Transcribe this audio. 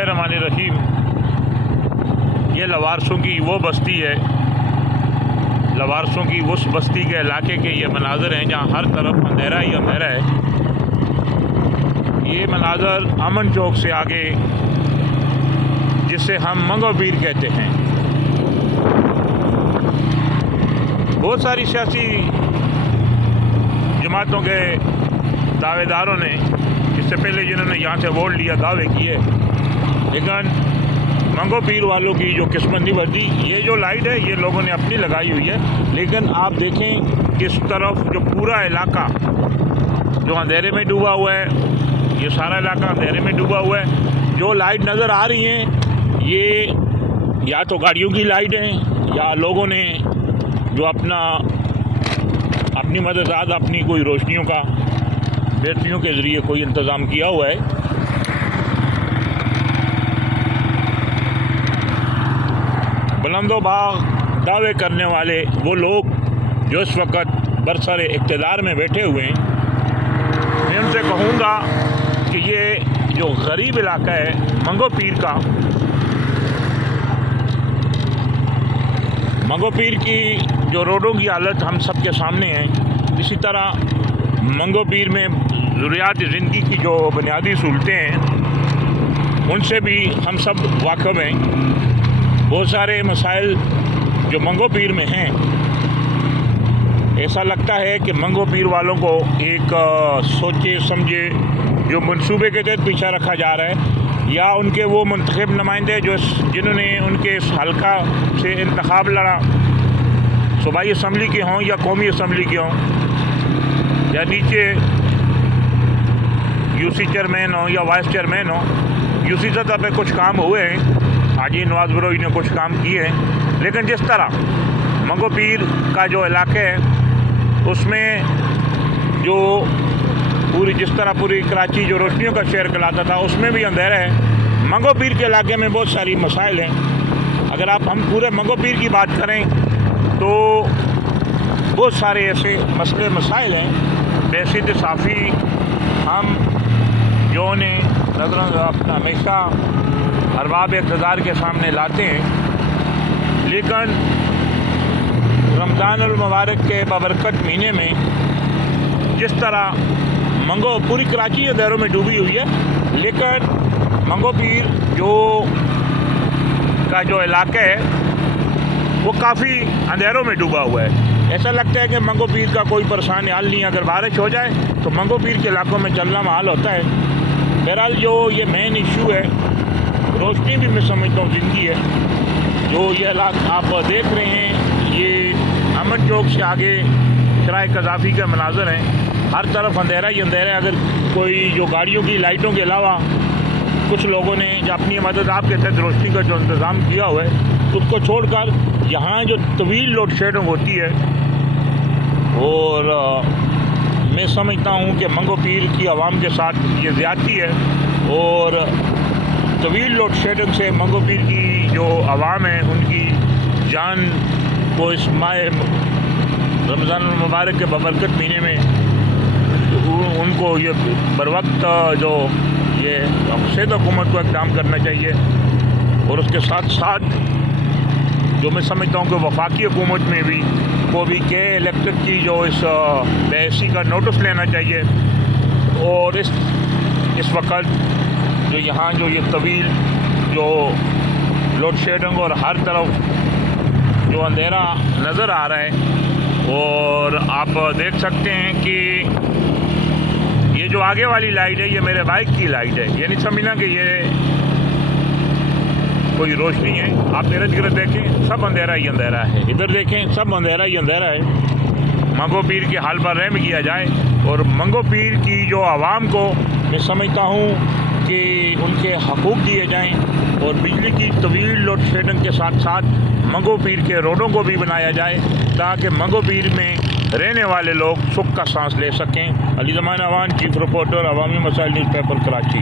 बिस्मिल्लाहिर्रहमानिर्रहीम। ये लवारसों की वो बस्ती है, लवारसों की उस बस्ती के इलाके के ये मनाज़र हैं जहाँ हर तरफ अंधेरा ही अंधेरा है। ये मनाज़र अमन चौक से आगे, जिसे हम मंगो पीर कहते हैं, बहुत सारी सियासी जमातों के दावेदारों ने इससे पहले जिन्होंने यहाँ से वोट लिया दावे किए, लेकिन मंगो पीर वालों की जो किस्मत नहीं बढ़ती। ये जो लाइट है ये लोगों ने अपनी लगाई हुई है, लेकिन आप देखें इस तरफ जो पूरा इलाका जो अंधेरे में डूबा हुआ है, ये सारा इलाका अंधेरे में डूबा हुआ है। जो लाइट नज़र आ रही हैं ये या तो गाड़ियों की लाइट हैं या लोगों ने जो अपनी मदद अपनी कोई रोशनियों का बैटरियों के ज़रिए कोई इंतज़ाम किया हुआ है। बुलंदोबाग दावे करने वाले वो लोग जो इस वक्त बरसर इक़्तिदार में बैठे हुए हैं, मैं उनसे कहूँगा कि ये जो गरीब इलाका है मंगो पीर का, मंगो पीर की जो रोडों की हालत हम सब के सामने है, इसी तरह मंगो पीर में ज़रूरियात ज़िंदगी की जो बुनियादी सहूलतें हैं उनसे भी हम सब वाक़िफ़ हैं। बहुत सारे मसाइल जो मंगो पीर में हैं, ऐसा लगता है कि मंगो पीर वालों को एक सोचे समझे जो मंसूबे के तहत पीछा रखा जा रहा है, या उनके वो मुंतखब नुमाइंदे जिन्होंने उनके इस हल्का से इंतखाब लड़ा, सूबाई असम्बली के हों या कौमी असम्बली के हों, या नीचे यूसी चेयरमैन हो या वाइस चेयरमैन हो, यूसी सतह पे कुछ काम हुए हैं, हाजी नवाज बरोई ने कुछ काम किए हैं, लेकिन जिस तरह मंगो पीर का जो इलाके है उसमें जो जिस तरह पूरी कराची जो रोशनियों का शहर कहलाता था उसमें भी अंधेरा है। मंगो पीर के इलाके में बहुत सारी मसाइल हैं। अगर हम पूरे मंगो पीर की बात करें तो बहुत सारे ऐसे मसले मसाइल हैं। बेसित साफ़ी हम जो ने नजर अपना हमेशा अरबाब इक़्तिदार के सामने लाते हैं, लेकिन रमज़ानुल मुबारक के बबरकत महीने में जिस तरह पूरी कराची अंधेरों में डूबी हुई है, लेकिन मंगो पीर जो इलाका है वो काफ़ी अंधेरों में डूबा हुआ है। ऐसा लगता है कि मंगो पीर का कोई परेशानी हाल नहीं है। अगर बारिश हो जाए तो मंगो पीर के इलाकों में चलना महाल होता है। बहरहाल जो ये मेन इशू है, रोशनी भी मैं समझता हूँ ज़िंदगी है। जो ये इलाका आप देख रहे हैं, ये अमन चौक से आगे किराए कज़ाफ़ी के मनाज़र हैं। हर तरफ अंधेरा ही अंधेरा है। अगर कोई जो गाड़ियों की लाइटों के अलावा कुछ लोगों ने जो अपनी मदद आपके तहत रोशनी का जो इंतज़ाम किया हुआ है उसको छोड़कर यहाँ जो तवील लोड शेडिंग होती है, और मैं समझता हूँ कि मंगो पीर की आवाम के साथ ये ज़्यादती है, और तवील लोड शेडिंग से मंगो पीर की जो आवाम है उनकी जान को इस माह रमज़ान मुबारक के बबरकत महीने में उनको ये बर वक्त जो ये सेहत हुकूमत को इक़दाम करना चाहिए, और उसके साथ साथ जो मैं समझता हूँ कि वफाकी हुकूमत में भी को भी के इलेक्ट्रिक की जो इस बेहसी का नोटिस लेना चाहिए, और इस वक्त जो यहाँ जो ये तवील जो लोड शेडिंग और हर तरफ जो अंधेरा नज़र आ रहा है, और आप देख सकते हैं कि ये जो आगे वाली लाइट है ये मेरे बाइक की लाइट है। ये नहीं समझना कि ये कोई रोशनी है। आप इर्द गिर्द देखें, सब अंधेरा ही अंधेरा है। इधर देखें, सब अंधेरा ही अंधेरा है। मंगो पीर के हाल पर रहम किया जाए, और मंगो पीर की जो आवाम को मैं समझता हूँ कि उनके हकूक़ दिए जाएँ, और बिजली की तवील लोड शेडिंग के साथ साथ मंगो पीर के रोडों को भी बनाया जाए, ताकि मंगो पीर में रहने वाले लोग सुख का सांस ले सकें। अली ज़मान अवान, चीफ रिपोर्टर, अवामी मसाइल न्यूज़पेपर, कराची।